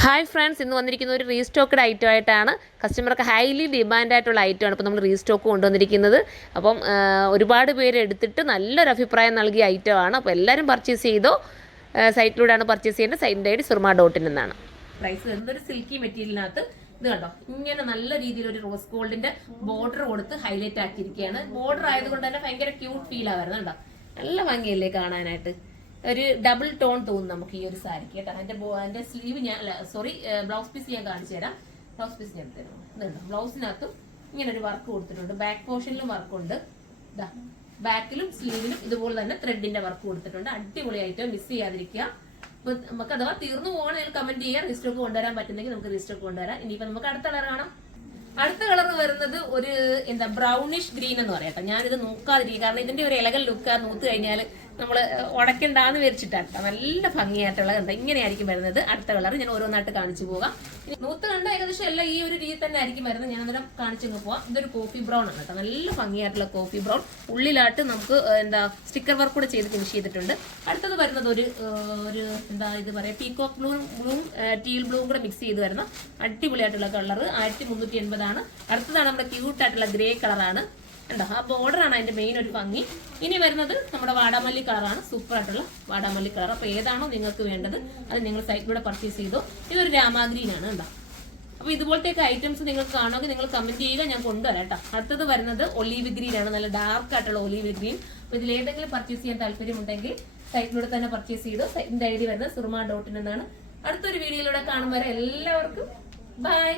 Hi friends, ഇന്ന് വന്നിരിക്കുന്ന ഒരു റീസ്റ്റോക്ക്ഡ് ഐറ്റം ആയിട്ടാണ്. കസ്റ്റമർക്ക് ഹൈലി ഡിമാൻഡ് ആയിട്ടുള്ള ഐറ്റമാണ് ഇപ്പോൾ നമ്മൾ റീസ്റ്റോക്ക് കൊണ്ടുവന്നിരിക്കുന്നത്. അപ്പം ഒരുപാട് പേര് എടുത്തിട്ട് നല്ലൊരു അഭിപ്രായം നൽകിയ ഐറ്റമാണ്. അപ്പോൾ എല്ലാവരും പർച്ചേസ് ചെയ്തോ. സൈറ്റിലൂടെയാണ് പർച്ചേസ് ചെയ്യേണ്ടത്. സൈറ്റിൻ്റെ ഐഡി surma.in എന്നാണ്. പ്രൈസ് എന്തൊരു സിൽക്കി മെറ്റീരിയലിനകത്ത് ഇത് കണ്ടോ, ഇങ്ങനെ നല്ല രീതിയിൽ ഒരു റോസ് ഗോൾഡിന്റെ ബോർഡർ കൊടുത്ത് ഹൈലൈറ്റ് ആക്കിയിരിക്കുകയാണ്. ബോർഡർ ആയതുകൊണ്ട് തന്നെ ഭയങ്കര ക്യൂട്ട് ഫീൽ ആവുന്നത് കണ്ടോ, നല്ല ഭംഗിയല്ലേ കാണാനായിട്ട്. ഒരു ഡബിൾ ടോൺ തോന്നും നമുക്ക് ഈ ഒരു സാരിക്ക് കേട്ടോ. അതിന്റെ സ്ലീവ് ഞാൻ ബ്ലൗസ് പീസ് ഞാൻ കാണിച്ചു തരാം. ബ്ലൗസ് പീസ് ഞാൻ തരാം. ഇതുണ്ട്, ബ്ലൗസിനകത്തും ഇങ്ങനെ ഒരു വർക്ക് കൊടുത്തിട്ടുണ്ട്. ബാക്ക് പോർഷനിലും വർക്കുണ്ട്. ഇതാ ബാക്കിലും സ്ലീവിലും ഇതുപോലെ തന്നെ ത്രെഡിന്റെ വർക്ക് കൊടുത്തിട്ടുണ്ട്. അടിപൊളിയായിട്ട് മിസ് ചെയ്യാതിരിക്കുക. അപ്പൊ നമുക്ക് അഥവാ തീർന്നു പോകണമെങ്കിൽ കമന്റ് ചെയ്യാം. റീസ്റ്റോക്ക് കൊണ്ടുവരാൻ പറ്റുന്നെങ്കിൽ നമുക്ക് റീസ്റ്റോക്ക് കൊണ്ടുവരാം. ഇനിയിപ്പോ നമുക്ക് അടുത്ത കളർ കാണാം. അടുത്ത കളർ വരുന്നത് ഒരു ബ്രൗണിഷ് ഗ്രീൻ എന്ന് പറയട്ടെ. ഞാനിത് നോക്കാതിരിക്കും, കാരണം ഇതിന്റെ ഒരു ഇലകൽ ലുക്ക് നൂത്ത് കഴിഞ്ഞാൽ നമ്മൾ ഉടക്കണ്ടാന്ന് വിചാരിച്ചിട്ടാണ്. നല്ല ഭംഗിയായിട്ടുള്ള എന്താ ഇങ്ങനെയായിരിക്കും വരുന്നത്. അടുത്ത കളർ ഞാൻ ഓരോന്നായിട്ട് കാണിച്ചു പോകാം. നൂത്ത് കണ്ട ഏകദേശം എല്ലാം ഈ ഒരു രീതി തന്നെ ആയിരിക്കും വരുന്നത്. ഞാൻ അന്നേരം കാണിച്ചങ്ങ് പോവാം. ഇതൊരു കോഫി ബ്രൗൺ ആണ് കേട്ടോ, നല്ല ഭംഗിയായിട്ടുള്ള കോഫി ബ്രൗൺ. ഉള്ളിലായിട്ട് നമുക്ക് സ്റ്റിക്കർ വർക്ക് കൂടെ ചെയ്ത് ഫിനിഷ് ചെയ്തിട്ടുണ്ട്. അടുത്തത് വരുന്നത് ഒരു ഇത് പറയാ പീകോക്ക് ബ്ലൂവും ടീൽ ബ്ലൂവും കൂടെ മിക്സ് ചെയ്ത് വരുന്ന അടിപൊളിയായിട്ടുള്ള കളർ. 1380 ആണ്. അടുത്തതാണ് നമ്മുടെ ക്യൂട്ടായിട്ടുള്ള ഗ്രേ കളറാണ്. ഉണ്ടോ, ആ ബോർഡറാണ് അതിന്റെ മെയിൻ ഒരു ഭംഗി. ഇനി വരുന്നത് നമ്മുടെ വാടാമല്ലി കളറാണ്. സൂപ്പർ ആയിട്ടുള്ള വാടാമല്ലി കളർ. അപ്പൊ ഏതാണോ നിങ്ങൾക്ക് വേണ്ടത് അത് നിങ്ങൾ സൈറ്റിലൂടെ പർച്ചേസ് ചെയ്തോ. ഇതൊരു രാമാഗ്രീനാണ്. ഉണ്ടോ, അപ്പൊ ഇതുപോലത്തെ ഐറ്റംസ് നിങ്ങൾക്ക് കാണുമെങ്കിൽ നിങ്ങൾ കമന്റ് ചെയ്യുക, ഞാൻ കൊണ്ടുവരാം കേട്ടോ. അടുത്തത് വരുന്നത് ഒലീവ് ഗ്രീൻ ആണ്, നല്ല ഡാർക്ക് ആയിട്ടുള്ള ഒലീവ് ഗ്രീൻ. അപ്പൊ ഇതിൽ ഏതെങ്കിലും പർച്ചേസ് ചെയ്യാൻ താല്പര്യമുണ്ടെങ്കിൽ സൈറ്റിലൂടെ തന്നെ പർച്ചേസ് ചെയ്തോ. സൈറ്റിന്റെ ഐഡി വരുന്നത് surma.in എന്നാണ്. അടുത്തൊരു വീഡിയോയിലൂടെ കാണും വരെ എല്ലാവർക്കും ബൈ.